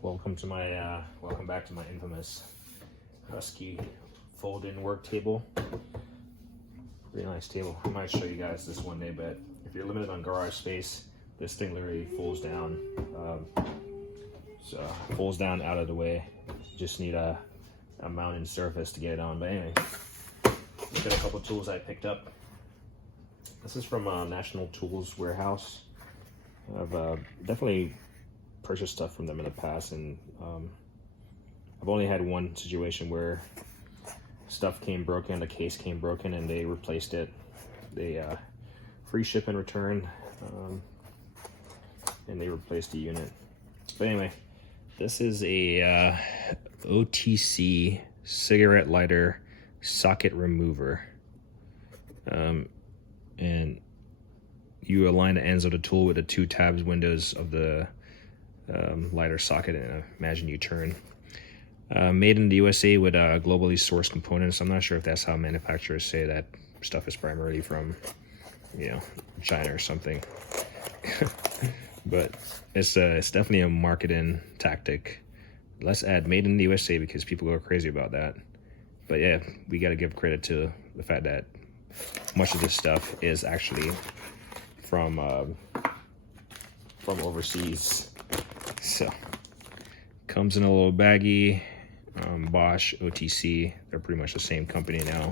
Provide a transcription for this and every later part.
Welcome back to my infamous Husky fold-in work table. Pretty nice table. I might show you guys this one day, but if you're limited on garage space, this thing literally folds down. Folds down out of the way. Just need a mounting surface to get it on. But anyway, look at a couple tools I picked up. This is from National Tools Warehouse. I've definitely purchased stuff from them in the past, and I've only had one situation where stuff came broken, the case came broken, and they replaced it. They free ship and return, and they replaced the unit. But anyway, this is a OTC cigarette lighter socket remover, and you align the ends of the tool with the two tabs windows of the lighter socket, and imagine you turn. Made in the USA with globally sourced components. I'm not sure if that's how manufacturers say that stuff is primarily from, China or something. But it's definitely a marketing tactic. Let's add made in the USA because people go crazy about that. But yeah, we got to give credit to the fact that much of this stuff is actually from overseas. So comes in a little baggie. Bosch, OTC, they're pretty much the same company now.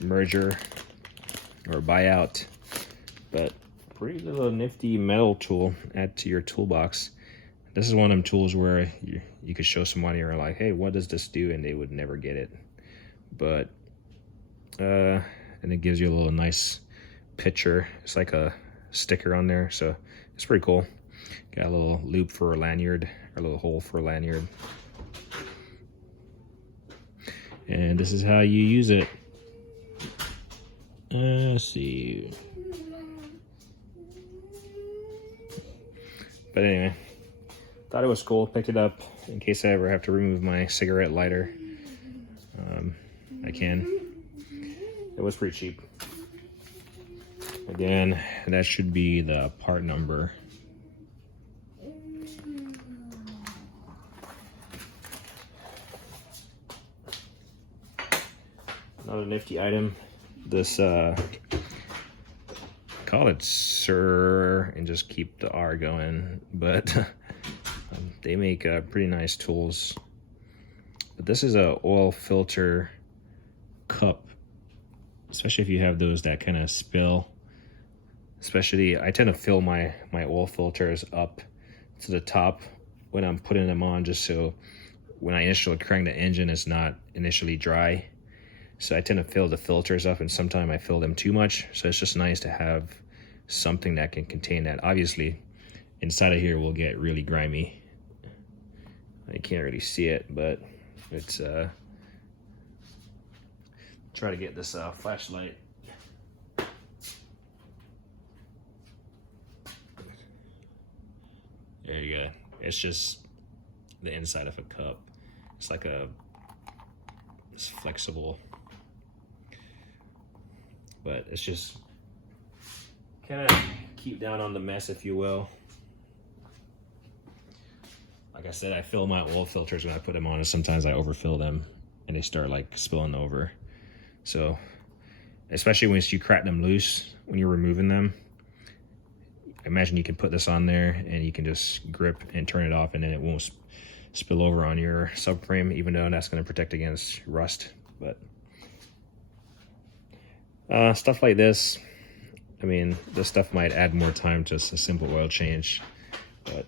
Merger or buyout, but pretty little nifty metal tool add to your toolbox. This is one of them tools where you could show somebody or like, hey, what does this do? And they would never get it. But and it gives you a little nice picture. It's like a sticker on there, so it's pretty cool. Got a little loop for a lanyard, or a little hole for a lanyard. And this is how you use it. Let's see. But anyway, thought it was cool. Picked it up in case I ever have to remove my cigarette lighter. I can. It was pretty cheap. Again, that should be the part number. Another nifty item. This, call it Sir and just keep the R going, but they make pretty nice tools. But this is a oil filter cup, especially if you have those that kind of spill. Especially, I tend to fill my oil filters up to the top when I'm putting them on, just so when I initially crank the engine, it's not initially dry. So I tend to fill the filters up, and sometimes I fill them too much. So it's just nice to have something that can contain that. Obviously, inside of here will get really grimy. You can't really see it, but it's try to get this flashlight. There you go. It's just the inside of a cup. It's like it's flexible, but it's just kind of keep down on the mess, if you will. Like I said, I fill my oil filters when I put them on, and sometimes I overfill them and they start like spilling over. So especially once you crack them loose when you're removing them, imagine you can put this on there and you can just grip and turn it off, and then it won't spill over on your subframe, even though that's going to protect against rust. But stuff like this, I mean, this stuff might add more time to a simple oil change, but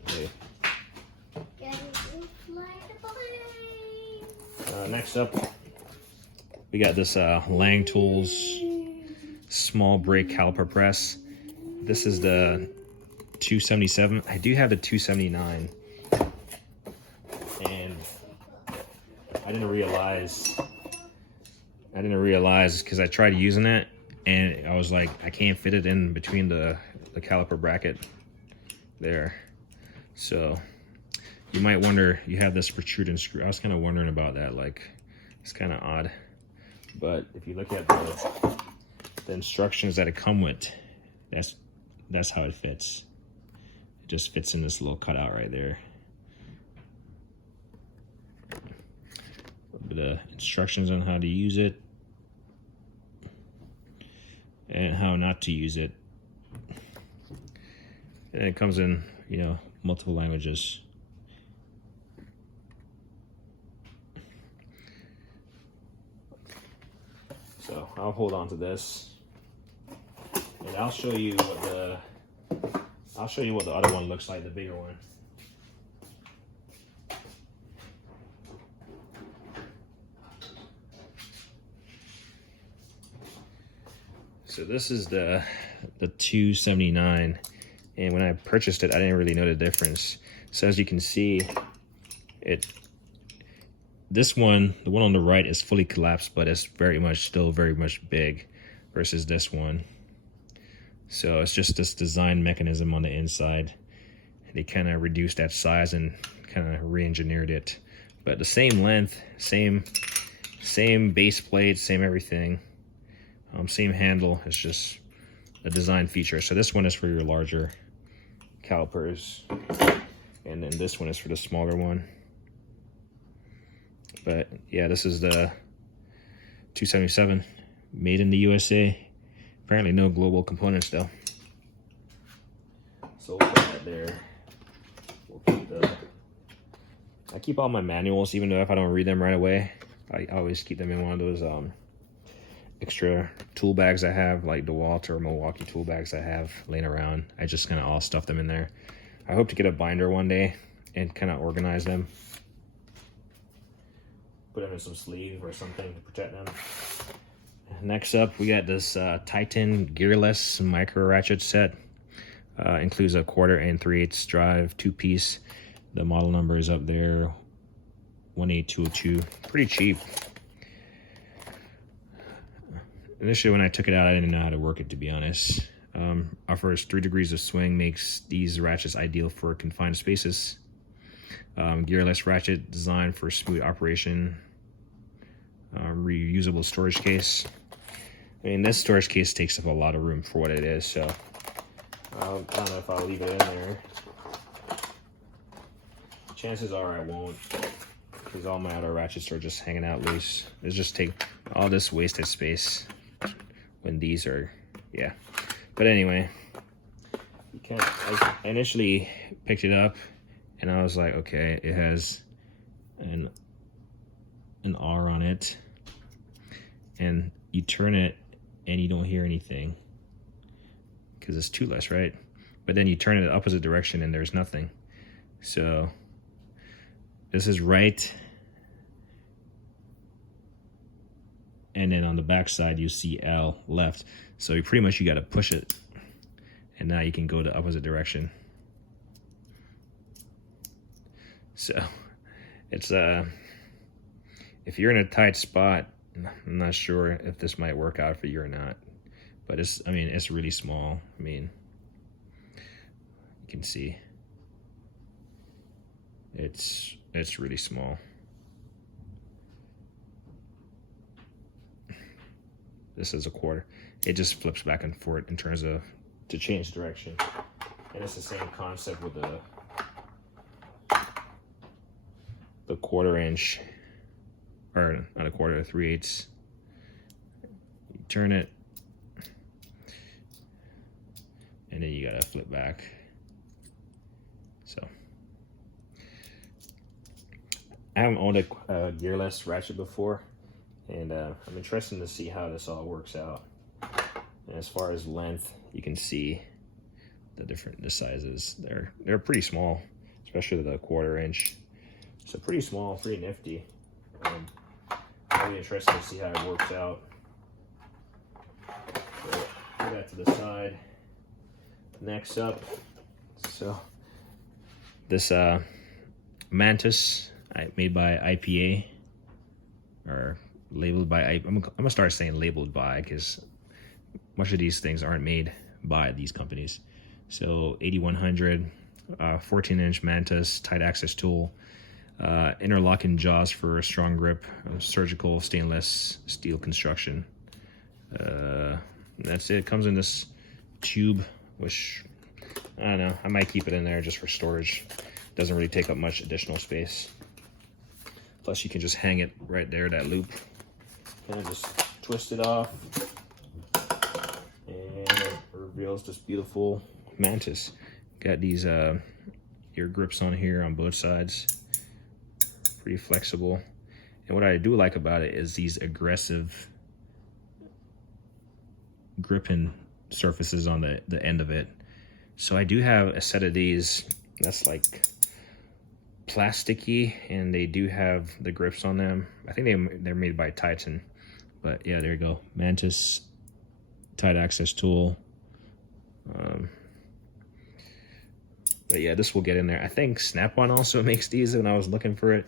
next up, we got this Lang Tools small brake caliper press. This is the 277. I do have the 279, and I didn't realize because I tried using it and I was like, I can't fit it in between the caliper bracket there. So you might wonder, you have this protruding screw. I was kind of wondering about that, like it's kind of odd. But if you look at the instructions that it come with, that's how it fits. It just fits in this little cutout right there. bit of instructions on how to use it and how not to use it. And it comes in, you know, multiple languages. So I'll hold on to this, and I'll show you what the other one looks like, the bigger one. So this is the 279, and when I purchased it, I didn't really know the difference. So as you can see, this one, the one on the right, is fully collapsed, but it's still very much big versus this one. So it's just this design mechanism on the inside. They kind of reduced that size and kind of re-engineered it, but the same length, same base plate, same everything. Same handle. It's just a design feature. So this one is for your larger calipers, and then this one is for the smaller one. But yeah, this is the 277, made in the USA. Apparently no global components though. So we'll put that there. I keep all my manuals, even though if I don't read them right away, I always keep them in one of those extra tool bags I have, like DeWalt or Milwaukee tool bags I have laying around. I just kind of all stuff them in there. I hope to get a binder one day and kind of organize them. Put them in some sleeve or something to protect them. Next up, we got this Titan gearless micro ratchet set. Includes a 1/4 and 3/8 drive, 2-piece. The model number is up there, 18202. Pretty cheap. Initially, when I took it out, I didn't know how to work it, to be honest. Offers 3 degrees of swing, makes these ratchets ideal for confined spaces. Gearless ratchet designed for smooth operation. Reusable storage case. I mean, this storage case takes up a lot of room for what it is, so I don't know if I'll leave it in there. Chances are I won't, because all my other ratchets are just hanging out loose. It's just take all this wasted space when these are, yeah. But anyway, I initially picked it up and I was like, okay, it has an R on it, and you turn it and you don't hear anything because it's toolless, right? But then you turn it the opposite direction and there's nothing. So this is right, and then on the back side you see L, left. So you pretty much, you got to push it, and now you can go the opposite direction. So it's if you're in a tight spot, I'm not sure if this might work out for you or not, but I mean, it's really small. I mean, you can see it's really small. This is a 1/4. It just flips back and forth in terms of to change direction, and it's the same concept with the 1/4 inch, or not a 1/4, 3/8. You turn it, and then you gotta flip back. So I haven't owned a gearless ratchet before, and I'm interested to see how this all works out. And as far as length, you can see the sizes. They're pretty small, especially the 1/4 inch. So pretty small, pretty nifty. I'll be interested to see how it works out. So put that to the side. Next up, so this Mantis, made by IPA, or labeled by, I'm gonna start saying labeled by, because much of these things aren't made by these companies. So 8100, 14-inch Mantis tight access tool, interlocking jaws for a strong grip, surgical stainless steel construction. That's it. It comes in this tube, which I don't know, I might keep it in there just for storage. Doesn't really take up much additional space. Plus you can just hang it right there, that loop. Kind of just twist it off. And it reveals this beautiful Mantis. Got these ear grips on here on both sides. Pretty flexible. And what I do like about it is these aggressive gripping surfaces on the end of it. So I do have a set of these that's like plasticky, and they do have the grips on them. I think they're made by Titan. But yeah, there you go. Mantis tight access tool. But yeah, this will get in there. I think Snap-on also makes these when I was looking for it.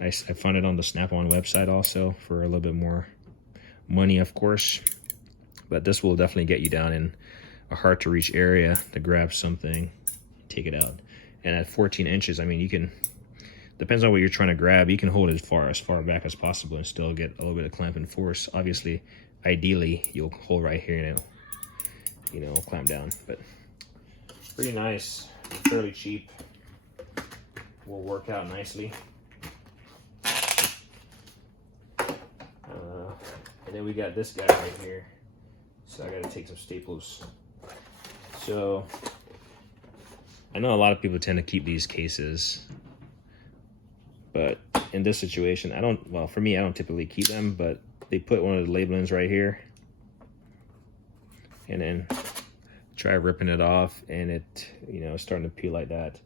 I found it on the Snap-on website also for a little bit more money, of course. But this will definitely get you down in a hard to reach area to grab something, take it out. And at 14 inches, I mean, you can, depends on what you're trying to grab, you can hold it as far back as possible and still get a little bit of clamping force. Obviously, ideally, you'll hold right here and it'll, you know, clamp down. But pretty nice, fairly cheap, will work out nicely. And then we got this guy right here. So I gotta take some staples. So I know a lot of people tend to keep these cases, but in this situation, I don't, well, for me, I don't typically keep them, but they put one of the labelings right here and then try ripping it off and it, you know, starting to peel like that.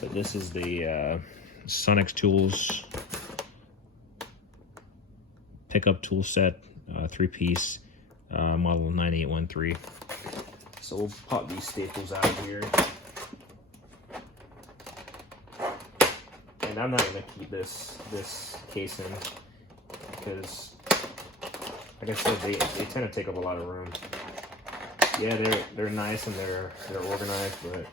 But this is the Sonix Tools pickup tool set, 3-piece, model 9813. So we'll pop these staples out of here. And I'm not gonna keep this case in because, like I said, they tend to take up a lot of room. Yeah, they're nice and they're organized, but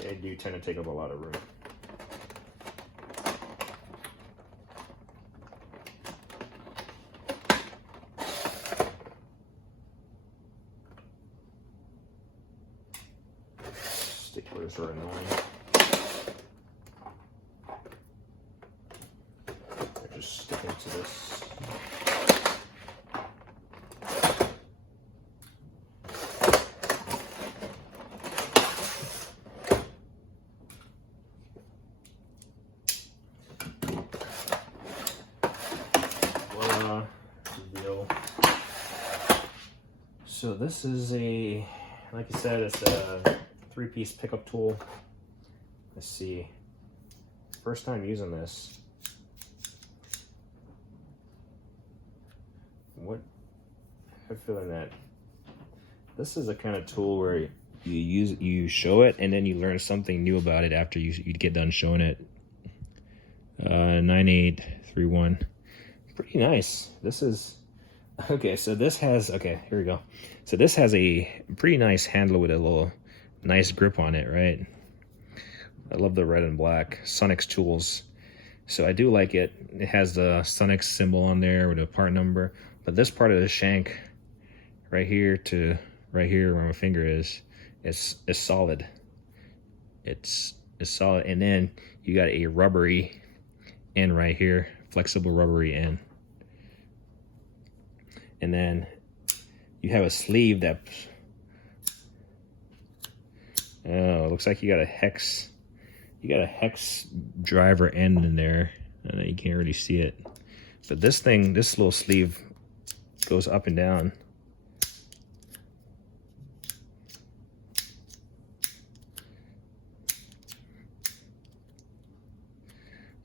they do tend to take up a lot of room. Staplers are annoying. They're just sticking to this. Voila, deal. So this is a, like I said, it's a 3-piece pickup tool. Let's see. First time using this. What? I'm feeling that this is a kind of tool where you show it and then you learn something new about it after you get done showing it. 9831. Pretty nice. This is okay. So this has, okay, here we go. So this has a pretty nice handle with a little nice grip on it, right? I love the red and black Sonix Tools. So I do like it. It has the Sonix symbol on there with a part number, but this part of the shank right here to right here where my finger is solid. It's solid. And then you got a rubbery end right here, flexible rubbery end. And then you have a sleeve that, oh, looks like you got a hex driver end in there. I know you can't really see it, but this little sleeve goes up and down.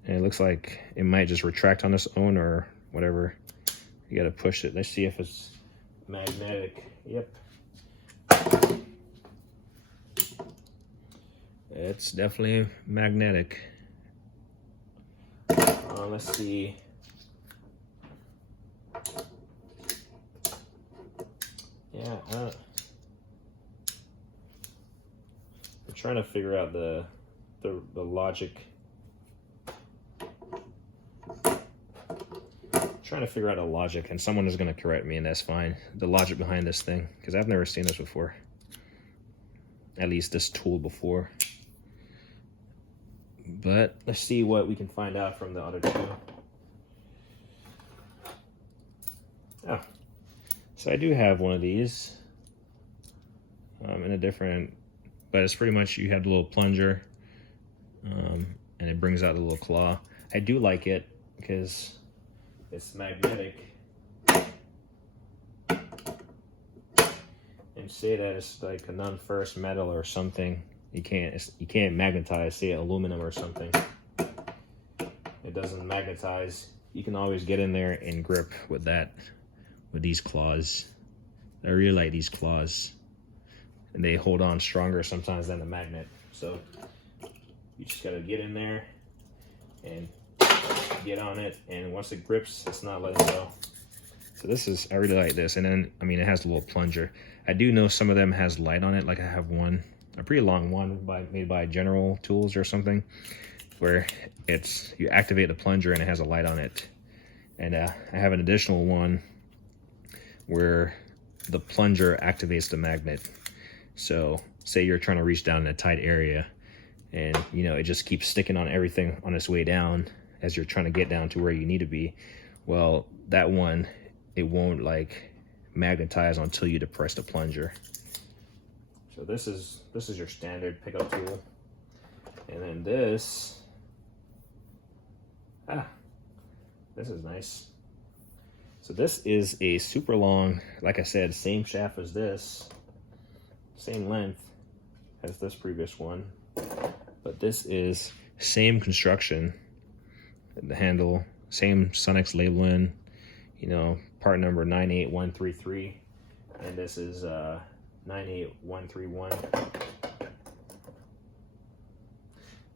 And it looks like it might just retract on its own or whatever. You gotta push it. Let's see if it's magnetic. Yep. It's definitely magnetic. Let's see. Yeah, I'm trying to figure out the logic. Trying to figure out a logic, and someone is going to correct me, and that's fine. The logic behind this thing, because I've never seen this before. At least this tool before. But let's see what we can find out from the other two. Oh, so I do have one of these in a different, but it's pretty much, you have the little plunger and it brings out the little claw. I do like it because it's magnetic. And say that it's like a non-ferrous metal or something. You can't magnetize, say aluminum or something. It doesn't magnetize. You can always get in there and grip with that, with these claws. I really like these claws. And they hold on stronger sometimes than the magnet. So you just gotta get in there and get on it. And once it grips, it's not letting go. So this is, I really like this. And then, I mean, it has a little plunger. I do know some of them has light on it. Like I have one, a pretty long one made by General Tools or something, where it's, you activate the plunger and it has a light on it. And I have an additional one where the plunger activates the magnet. So say you're trying to reach down in a tight area and you know, it just keeps sticking on everything on its way down as you're trying to get down to where you need to be. Well, that one, it won't like magnetize until you depress the plunger. So this is your standard pickup tool. And then this is nice. So this is a super long, like I said, same shaft as this, same length as this previous one, but this is same construction. The handle, same Sonex labeling, you know, part number 98133, and this is 98131.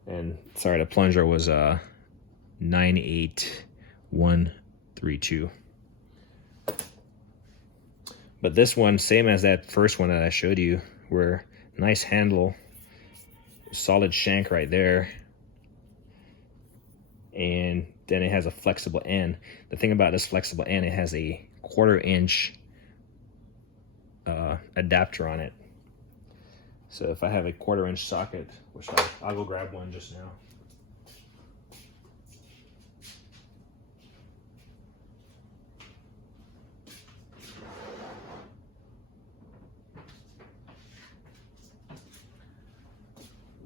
And sorry, the plunger was 98132. But this one, same as that first one that I showed you, where nice handle, solid shank right there, and then it has a flexible end. The thing about this flexible end, it has a 1/4 inch adapter on it. So if I have a 1/4 inch socket, which I'll go grab one just now.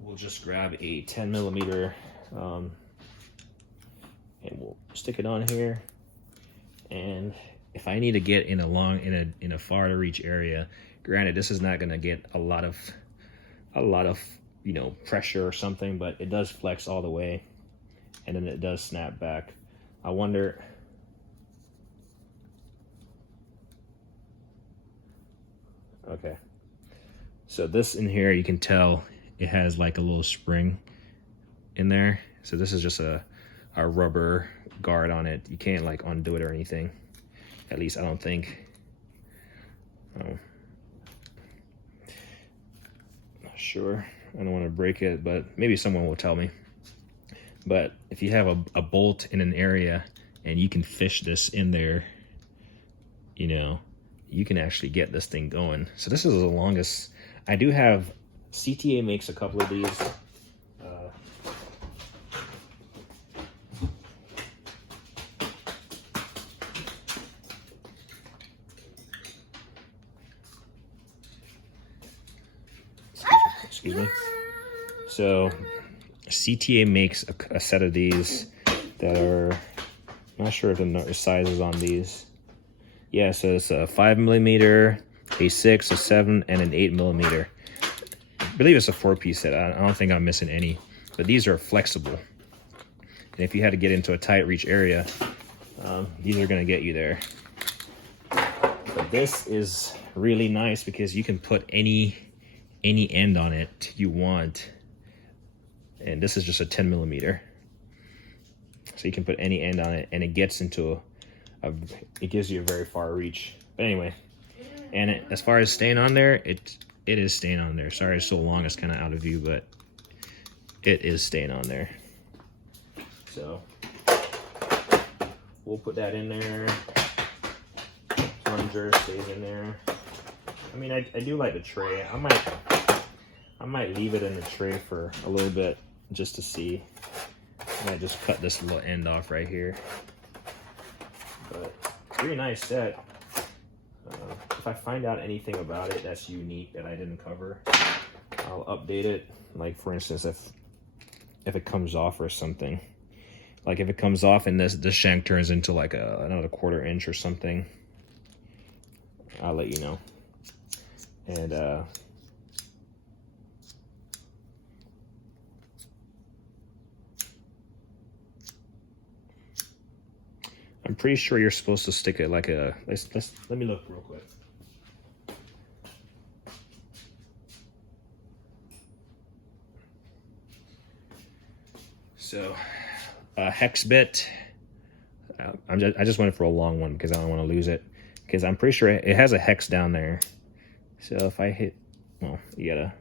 We'll just grab a 10mm and we'll stick it on here. And if I need to get in a far to reach area, granted this is not going to get a lot of you know, pressure or something, but it does flex all the way and then it does snap back. I wonder, okay, so this in here, you can tell it has like a little spring in there. So this is just a rubber guard on it. You can't like undo it or anything, at least I don't think. Not sure, I don't want to break it, but maybe someone will tell me. But if you have a bolt in an area and you can fish this in there, you know, you can actually get this thing going. So this is the longest. I do have, CTA makes a couple of these. Excuse me. So CTA makes a set of these that are, I'm not sure if the sizes on these. Yeah, so it's a 5mm, a 6, a 7, and an 8mm. I believe it's a 4-piece set. I don't think I'm missing any, but these are flexible. And if you had to get into a tight reach area, these are going to get you there. But this is really nice because you can put any end on it you want. And this is just a 10mm. So you can put any end on it and it gets into it gives you a very far reach. But anyway, and as far as staying on there, it is staying on there. Sorry it's so long, it's kind of out of view, but it is staying on there. So we'll put that in there. Plunger stays in there. I mean, I do like the tray. I might leave it in the tray for a little bit just to see. I might just cut this little end off right here. But pretty nice set. If I find out anything about it that's unique that I didn't cover, I'll update it. Like for instance, if it comes off or something. Like if it comes off and this shank turns into like another 1/4 inch or something, I'll let you know. And I'm pretty sure you're supposed to stick it like a, let me look real quick. So, hex bit. I just went for a long one because I don't want to lose it. Because I'm pretty sure it has a hex down there. So if I hit, well, you gotta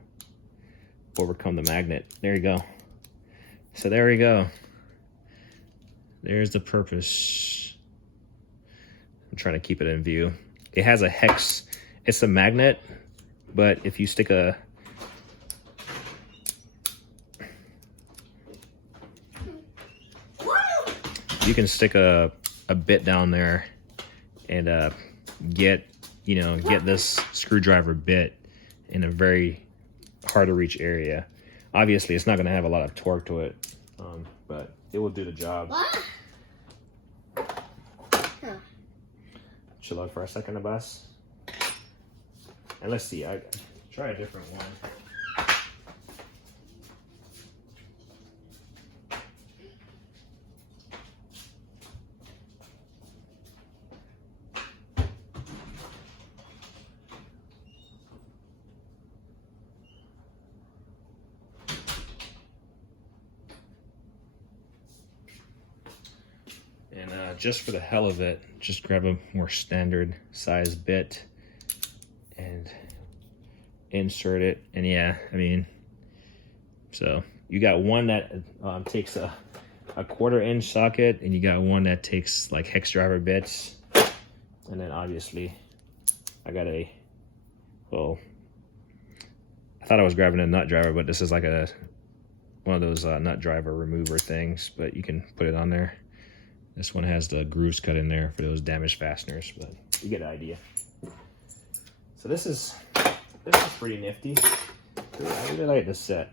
overcome the magnet. There you go. So there we go. There's the purpose. I'm trying to keep it in view. It has a hex. It's a magnet, but if you stick a you can stick a bit down there and get this screwdriver bit in a very hard to reach area. Obviously, it's not going to have a lot of torque to it, but it will do the job. Chill out for a second, Abbas. And let's see, I try a different one. And just for the hell of it, just grab a more standard size bit and insert it. And yeah, I mean, so you got one that takes a 1/4 inch socket, and you got one that takes like hex driver bits. And then obviously I got well, I thought I was grabbing a nut driver, but this is like one of those nut driver remover things, but you can put it on there. This one has the grooves cut in there for those damaged fasteners, but you get the idea. So this is pretty nifty. I really like this set.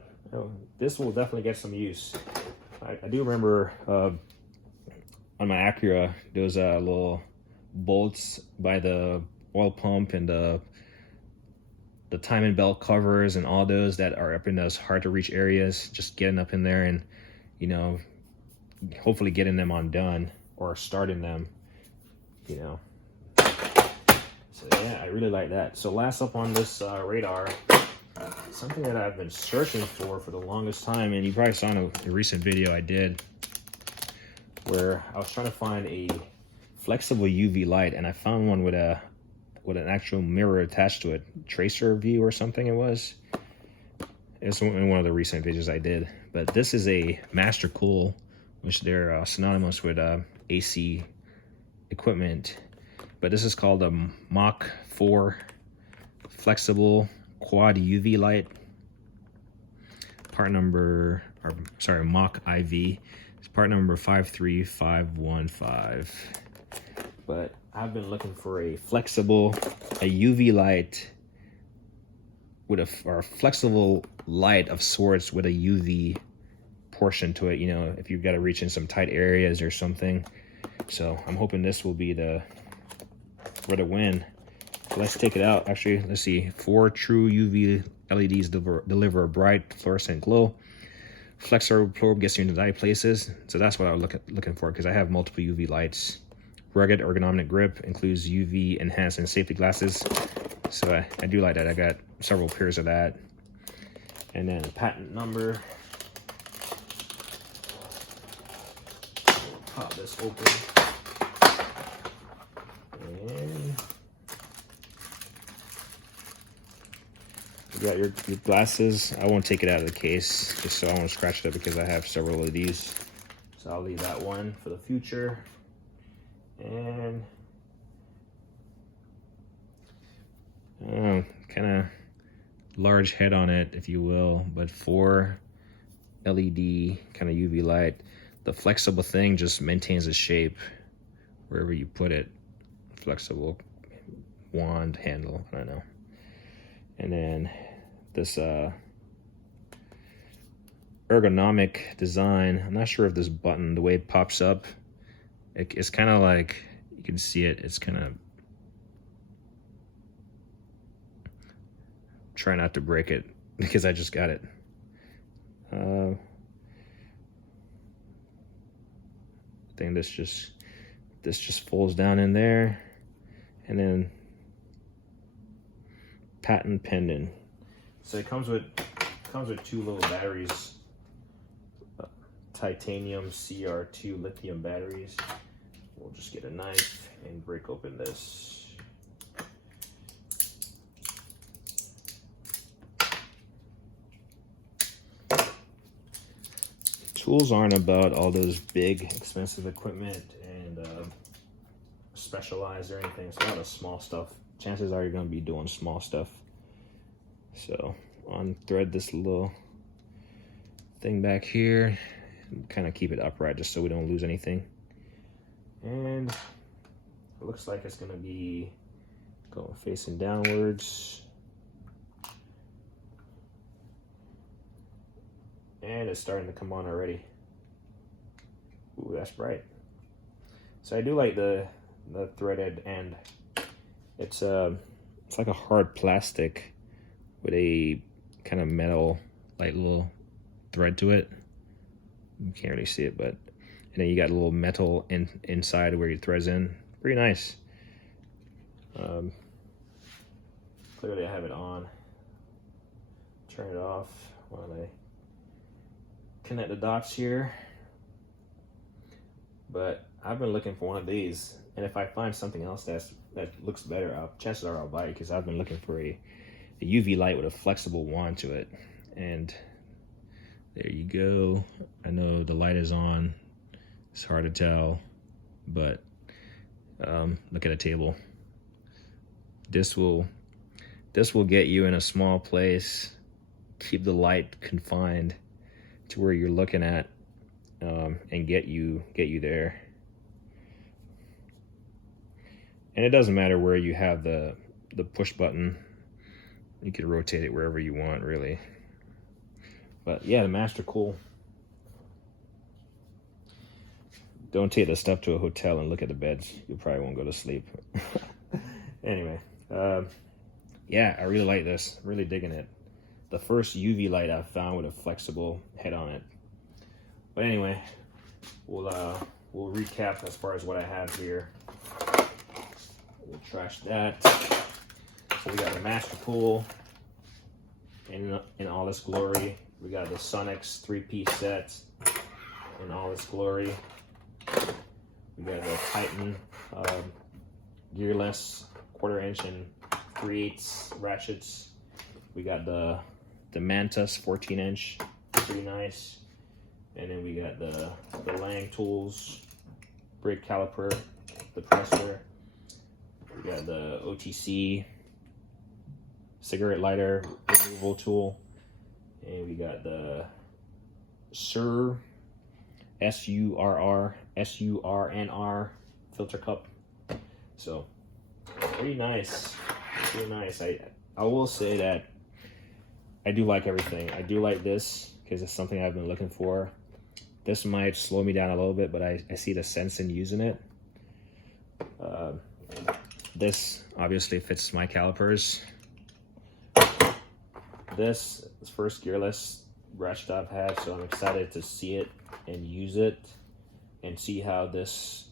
This will definitely get some use. I do remember on my Acura, those little bolts by the oil pump and the timing belt covers and all those that are up in those hard to reach areas, just getting up in there and, you know, hopefully getting them undone or starting them, you know. So yeah, I really like that. So last up on this radar, something that I've been searching for the longest time, and you probably saw in a recent video I did where I was trying to find a flexible UV light, and I found one with an actual mirror attached to it, tracer view or something it was. It's in one of the recent videos I did. But this is a Master Cool, which they're synonymous with AC equipment. But this is called a Mach 4 flexible quad UV light. Part number, or sorry, Mach IV. It's part number 53515. But I've been looking for a UV light with a flexible light of sorts with a UV portion to it, you know, if you've got to reach in some tight areas or something. So I'm hoping this will be the win. So let's take it out. Actually, let's see. 4 true UV LEDs deliver a bright fluorescent glow. Flexor probe gets you into tight places. So that's what I was looking for, because I have multiple UV lights. Rugged ergonomic grip includes UV enhanced and safety glasses. So I do like that. I got several pairs of that. And then a patent number. Pop this open. And you got your glasses. I won't take it out of the case, just so I won't scratch it up, because I have several of these. So I'll leave that one for the future. And kind of large head on it, if you will, but 4 LED kind of UV light. The flexible thing just maintains the shape wherever you put it. Flexible wand handle, I don't know. And then this ergonomic design. I'm not sure if this button, the way it pops up, it's kind of like, you can see it, it's kind of, try not to break it because I just got it. I think this just folds down in there, and then patent pending. So it comes with two little batteries, titanium CR2 lithium batteries. We'll just get a knife and break open this. Tools aren't about all those big expensive equipment and specialized or anything. It's a lot of small stuff. Chances are you're going to be doing small stuff. So unthread this little thing back here and kind of keep it upright just so we don't lose anything. And it looks like it's going to be going facing downwards. And it's starting to come on already. Ooh, that's bright. So I do like the threaded end. It's like a hard plastic with a kind of metal, like little thread to it. You can't really see it, but and then you got a little metal inside where your threads in. Pretty nice. Clearly I have it on. Turn it off while I connect the dots here. But I've been looking for one of these, and if I find something else that looks better, chances are I'll buy it, because I've been looking for a UV light with a flexible wand to it. And there you go. I know the light is on. It's hard to tell, but look at a table. This will get you in a small place, keep the light confined to where you're looking at, and get you there. And it doesn't matter where you have the push button. You can rotate it wherever you want, really. But yeah, the Master Cool. Don't take this stuff to a hotel and look at the beds. You probably won't go to sleep. Anyway, yeah, I really like this. Really digging it. The first UV light I've found with a flexible head on it. But anyway, we'll recap as far as what I have here. We'll trash that. So we got the Master Cool in all its glory. We got the Sonix 3-piece set in all its glory. We got the Titan gearless 1/4 inch and 3/8 ratchets. We got the Mantis 14 inch, pretty nice. And then we got the Lang tools, brake caliper, the presser. We got the OTC cigarette lighter removal tool. And we got the SURNR filter cup. So pretty nice, pretty nice. I will say that I do like everything. I do like this because it's something I've been looking for. This might slow me down a little bit, but I see the sense in using it. This obviously fits my calipers. This is first gearless ratchet I've had, so I'm excited to see it and use it and see how this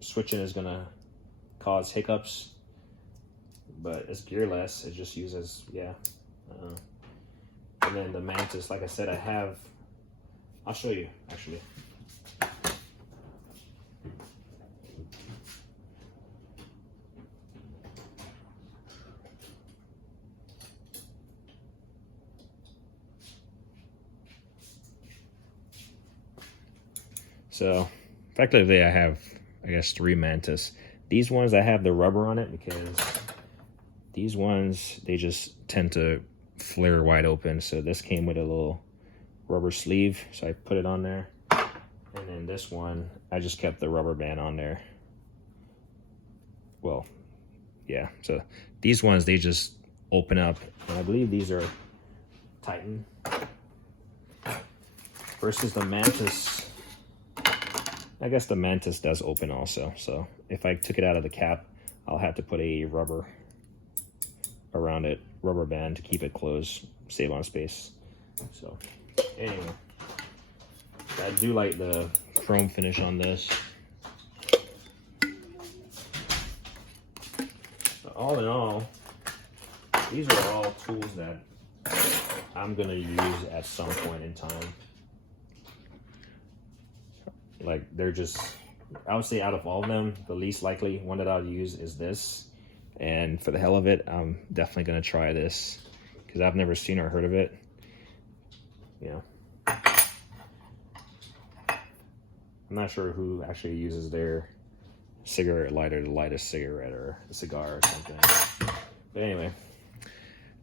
switching is gonna cause hiccups. But it's gearless, it just uses, yeah. And then the Mantis, like I said, I'll show you actually. So effectively I have, I guess, 3 Mantis. These ones, I have the rubber on it because these ones, they just tend to flare wide open. So this came with a little rubber sleeve, so I put it on there. And then this one, I just kept the rubber band on there. Well, yeah, so these ones, they just open up, and I believe these are Titan. Versus the Mantis, I guess the Mantis does open also, so if I took it out of the cap, I'll have to put a rubber around it, rubber band to keep it closed, save on space. So anyway, I do like the chrome finish on this. But all in all, these are all tools that I'm gonna use at some point in time. Like, they're just, I would say out of all of them, the least likely one that I'll use is this. And for the hell of it, I'm definitely gonna try this because I've never seen or heard of it. You know, I'm not sure who actually uses their cigarette lighter to light a cigarette or a cigar or something. But anyway,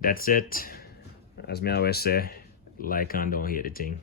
that's it. As me always say, like and don't hit the thing.